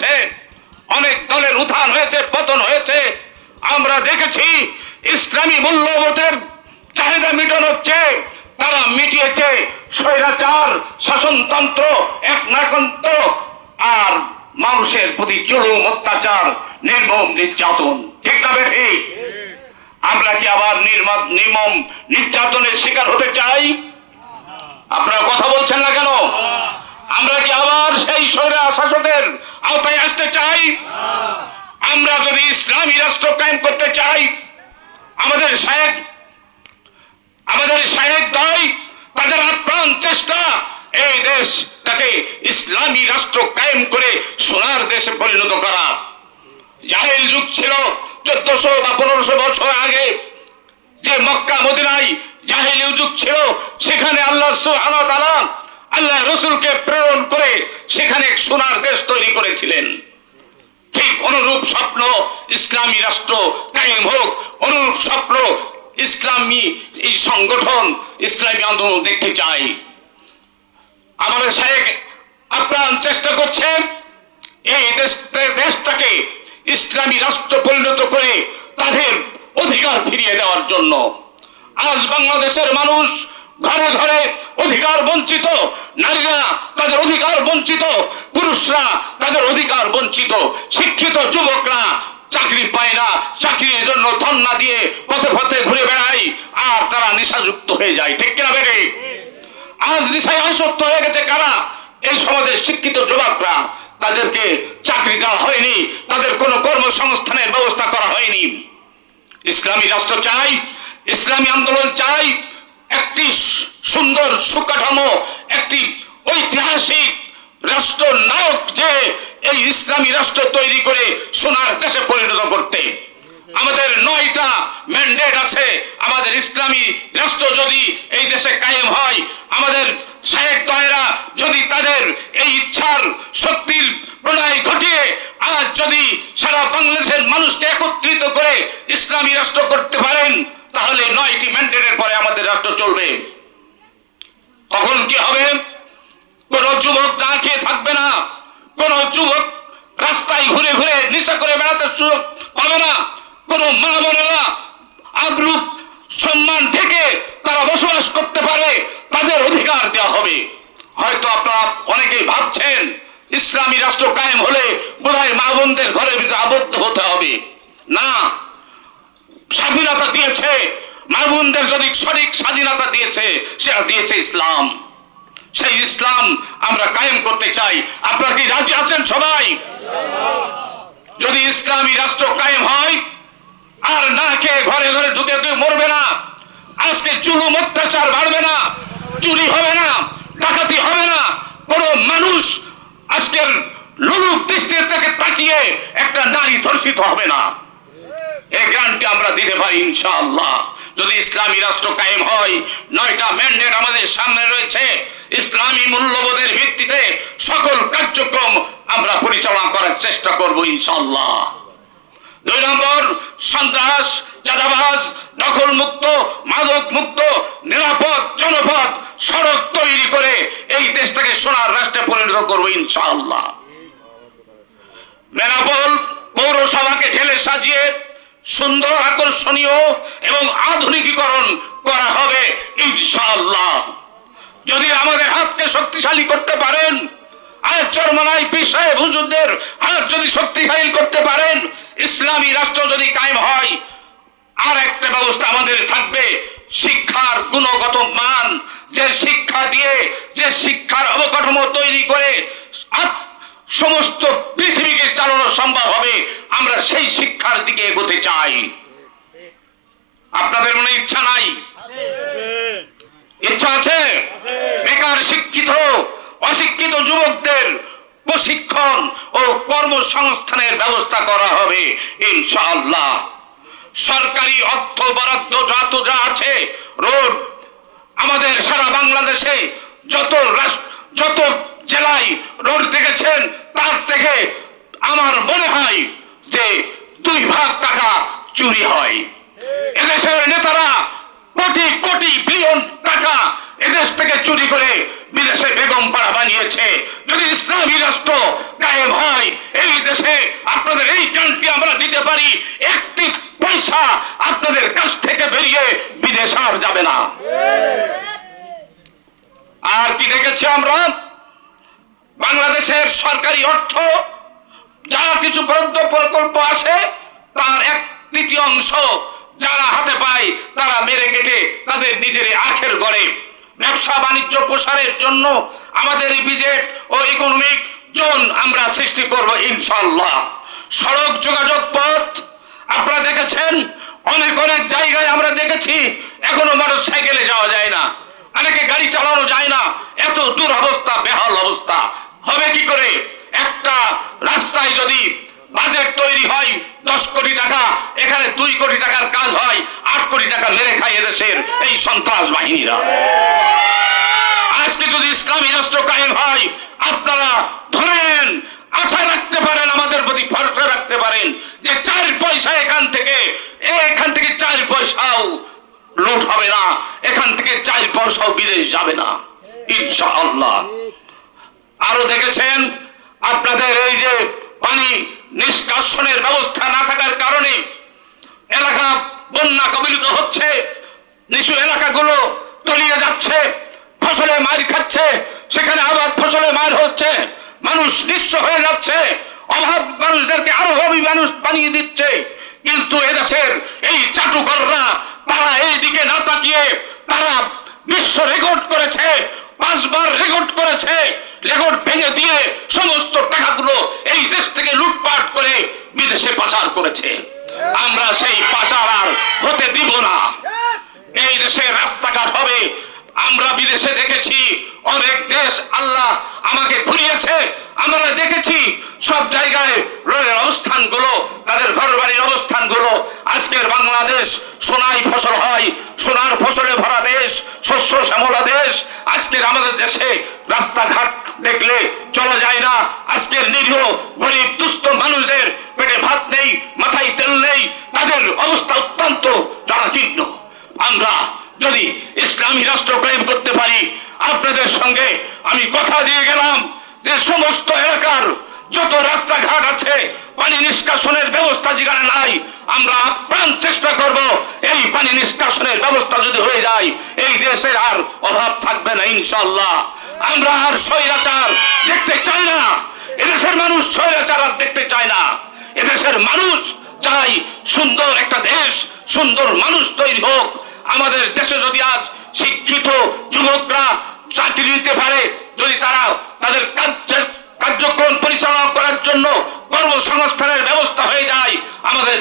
হয়েছে। অনেক দলের উত্থান হয়েছে, পতন হয়েছে। আমরা দেখেছি ইসলামী মূল্যবোধের চাহিদা মেটানোর চেয়ে তারা মিটিয়েছে স্বৈরাচার, শাসনতন্ত্র এক নাকন্ত্র আর মানুষের প্রতি চরম অত্যাচার, নির্মম নির্যাতন। ঠিক না ঠিক? আমরা কি আবার নির্মম নির্যাতনের শিকার হতে চাই? আপনারা কথা বলছেন না কেন? আমরা কি আবার সেই স্বৈরা শাসকের আওতায় আসতে চাই? আমরা যদি ইসলামী রাষ্ট্র কায়েম করতে চাই, আমাদের শায়েক আমাদের শায়েক দয় তাদের আপ্রাণ চেষ্টা, এই দেশটাকে ইসলামী রাষ্ট্র কায়েম করে সোনার দেশে পরিণত করা। জাহেল যুগ ছিল, চোদ্দশো বা পনেরোশো বছর আগে যে মক্কা, মদিনায় জাহিলি যুগ ছিল, সেখানে আল্লাহ সুবহানাহু ওয়া আল্লাহ রসুলকে প্রেরণ করে সেখানে সোনার দেশ তৈরি করেছিলেন। ঠিক অনুরূপ স্বপ্ন ইসলামী রাষ্ট্র কায়েম হোক, অনুরূপ স্বপ্ন ইসলামী এই সংগঠন, ইসলামী আন্দোলন দেখতে চাই। আমাদের সাহেব আপ্রাণ চেষ্টা করছেন এই দেশ দেশটাকে ইসলামী রাষ্ট্র পরিণত করে তাদের অধিকার ফিরিয়ে দেওয়ার জন্য। আজ বাংলাদেশের মানুষ ঘরে ঘরে অধিকার বঞ্চিত, নারীরা তাদের অধিকার বঞ্চিত, পুরুষরা তাদের অধিকার বঞ্চিত, শিক্ষিত যুবকরা চাকরি পায় না, চাকরির জন্য ধর্ণা দিয়ে পথে পথে ঘুরে বেড়ায়, আর তারা নেশাযুক্ত হয়ে যায়। ঠিক কিনা বেড়ে? আজ নিশায় আসক্ত হয়ে গেছে কারা? এই সমাজের শিক্ষিত যুবকরা। তাদেরকে চাকরি দেওয়া হয়নি, তাদের কোনো কর্মসংস্থানের ব্যবস্থা করা হয়নি। ইসলামী রাষ্ট্র চাই, ইসলামী আন্দোলন চাই একটি সুন্দর সুকাঠামো, একটি ঐতিহাসিক রাষ্ট্র নায়ক যে এই ইসলামী রাষ্ট্র তৈরি করে সোনার দেশে পরিণত করতে। আমাদের নয়টা ম্যান্ডেট আছে। আমাদের ইসলামী রাষ্ট্র যদি এই দেশে কায়েম হয়, আমাদের শায়েক দয়েরা যদি তাদের এই ইচ্ছার শক্তির প্রণয় ঘটিয়ে, আজ যদি সারা বাংলাদেশের মানুষকে একত্রিত করে ইসলামী রাষ্ট্র করতে পারেন তাহলে নয়টি ম্যান্ডেটের পরে আমাদের রাষ্ট্র চলবে তখন কি হবে কোন যুবক না খেয়ে থাকবে না কোন যুবক রাস্তায় ঘুরে ঘুরে নিশা করে বেড়াতে সুযোগ পাবে না। কোন মা বোনেরা আব্রুপ সম্মান থেকে তারা বসবাস করতে পারে, তাদের অধিকার দেওয়া হবে। হয়তো আপনারা অনেকেই ভাবছেন, ইসলামী রাষ্ট্র কায়েম হলে বোধহয় মা বোনদের ঘরের ভিতরে আবদ্ধ হতে হবে। না, স্বাধীনতা দিয়েছে, মা বোনদের যদি সঠিক স্বাধীনতা দিয়েছে, সেটা দিয়েছে ইসলাম। সেই ইসলাম আমরা কায়েম করতে চাই। আপনারা কি রাজি আছেন সবাই? যদি ইসলামী রাষ্ট্র কায়েম হয়, আর না খেয়ে ঘরে ঘরে ঢুকে কেউ মরবে না, আজকে চুলুম অত্যাচার বাড়বে না, চুরি হবে না, ডাকাতি হবে না, কোন মানুষ আজকের লুলুপ দৃষ্টির থেকে তাকিয়ে একটা নারী ধর্ষিত হবে না। এই গ্রান্টটি আমরা দিতে পারি ইনশাআল্লাহ। যদি ইসলামী রাষ্ট্র কায়েম হয়, নয়টা ম্যান্ডেট আমাদের সামনে রয়েছে ইসলামী মূল্যবোধের ভিত্তিতে সকল কার্যক্রম আমরা পরিচালনা করার চেষ্টা করব ইনশাআল্লাহ। দুই নম্বর, সন্ত্রাস, চাঁদাবাজ দখল মুক্ত মাদক মুক্ত নিরাপদ, জনপদ, সড়ক তৈরি করে এই দেশটাকে সোনার রাষ্ট্রে পরিণত করব ইনশাআল্লাহ। বেনাপোল পৌরসভাকে ঢেলে সাজিয়ে সুন্দর আকর্ষণীয় এবং আধুনিকীকরণ করা হবে ইনশাআল্লাহ। যদি আমাদের হাতকে শক্তিশালী করতে পারেন আজ চরমনাই পিসায় হুজুরদের হাত যদি শক্তিশালী করতে পারেন, ইসলামী রাষ্ট্র যদি কায়েম হয়, আর একটা ব্যবস্থা আমাদের থাকবে, শিক্ষার গুণগত মান, যে শিক্ষা দিয়ে, যে শিক্ষার অবকাঠামো তৈরি করে সমস্ত পৃথিবীকে চালানো সম্ভব হবে, আমরা সেই শিক্ষার দিকে এগোতে চাই। আপনাদের মনে ইচ্ছা নাই? ইচ্ছা আছে? বেকার শিক্ষিত অশিক্ষিত যুবকদের প্রশিক্ষণ ও কর্মসংস্থানের ব্যবস্থা করা হবে ইনশাআল্লাহ। সরকারি অর্থ বরাদ্দ যত যা আছে রোড আমাদের সারা বাংলাদেশে যত যত জেলায় রোড দেখেছেন তার থেকে আমার মনে হয় যে দুই ভাগ টাকা চুরি হয়। এদেশের নেতারা কোটি কোটি বিলিয়ন টাকা এদেশ থেকে চুরি করে বিদেশে বেগম পাড়া বানিয়েছে। যদি ইসলামী রাষ্ট্র কায়েম হয়, এই বাংলাদেশে আপনাদের এই গ্যারান্টি আমরা দিতে পারি, একটি পয়সা আপনাদের কাছ থেকে বেরিয়ে বিদেশ আর যাবে না। আর কি দেখেছি আমরা? বাংলাদেশের সরকারি অর্থ, যা কিছু বরাদ্দ প্রকল্প আসে, তার এক তৃতীয় অংশ যারা হাতে পায়, তারা মেরে কেটে তাদের নিজের আখের গড়ে ব্যবসা বাণিজ্য প্রসারের জন্য আমাদের বিজেট ও ইকোনমিক জোন আমরা সৃষ্টি করব ইনশাল্লাহ সড়ক যোগাযোগ পথ আপনারা দেখেছেন? অনেক অনেক জায়গায় আমরা দেখেছি, এখনও মোটর সাইকেলে যাওয়া যায় না। অনেকে গাড়ি চালানো যায় না। এত দূর অবস্থা বেহাল অবস্থা। হবে কি করে? একটা রাস্তায় যদি বাজেট তৈরি হয় দশ কোটি টাকা, এখানে দুই কোটি টাকার কাজ হয়, আট কোটি টাকা মেরে খায় এদেশের এই সন্ত্রাস বাহিনীরা। আজকে যদি ইসলামী রাষ্ট্র কায়েম হয়, আপনারা ধরেন, আশা রাখতে পারেন, আমাদের প্রতি ভরসা রাখতে পারেন যে চার পয়সা এখান থেকে এখান থেকে চার পয়সাও লুট হবে না, এখান থেকে চার পয়সাও বিদেশ যাবে না, ইনশাআল্লাহ। আরও দেখেছেন, আপনাদের এই যে পানি নিষ্কাশনের ব্যবস্থা না থাকার কারণে এলাকা বন্যা কবলিত হচ্ছে, নিচু এলাকাগুলো তলিয়ে যাচ্ছে, ফসলে মার খাচ্ছে, সেখানে আবাদ ফসলে মার হচ্ছে, মানুষ নিঃস্ব হয়ে যাচ্ছে, অভাব মানুষদেরকে আরও মানুষ বানিয়ে দিচ্ছে, কিন্তু এদেশের এই চাটুকররা তারা এই দিকে না তাকিয়ে তারা বিশ্ব রেকর্ড করেছে, পাঁচবার রেকর্ড করেছে রেকর্ড ভেঙে দিয়ে সমস্ত টাকাগুলো এই দেশ থেকে লুটপাট করে বিদেশে পাচার করেছে। আমরা সেই পাচার আর হতে দিব না। এই দেশে রাস্তাঘাট হবে। আমরা বিদেশে দেখেছি অনেক দেশ আল্লাহ আমাকে ঘুরিয়েছে আমরা দেখেছি সব জায়গায় রেলের অবস্থানগুলো, তাদের ঘর বাড়ির অবস্থানগুলো আজকের বাংলাদেশ সোনাই ফসল হয়, সোনার ফসলে ভরা দেশ, শস্য শ্যামলা দেশ। আজকের আমাদের দেশে রাস্তাঘাট দেখলে চলা যায় না। আজকের নিরীহ, গরিব, দুস্থ মানুষদের পেটে ভাত নেই, মাথায় তেল নেই। তাদের অবস্থা অত্যন্ত জনাকীর্ণ আমরা যদি ইসলামী রাষ্ট্র কায়েম করতে পারি, আপনাদের সঙ্গে আমি কথা দিয়ে গেলাম যে সমস্ত এলাকার যত রাস্তাঘাট আছে, পানি নিষ্কাশনের ব্যবস্থা যেখানে নাই, আমরা আপ্রাণ চেষ্টা করব, এই পানি নিষ্কাশনের ব্যবস্থা যদি হয়ে যায়, এই দেশের আর অভাব থাকবে না ইনশাল্লাহ আমরা আর স্বৈরাচার দেখতে চাই না। এদেশের মানুষ স্বৈরাচার আর দেখতে চায় না। এদেশের মানুষ চাই সুন্দর একটা দেশ, সুন্দর মানুষ তৈরি হোক। আমাদের দেশে যদি আজ শিক্ষিত যুবকরা চাকরি নিতে পারে, যদি তারা তাদের কার্যের কার্যক্রম পরিচালনা করার জন্য কর্মসংস্থানের ব্যবস্থা হয়ে যায়। আমাদের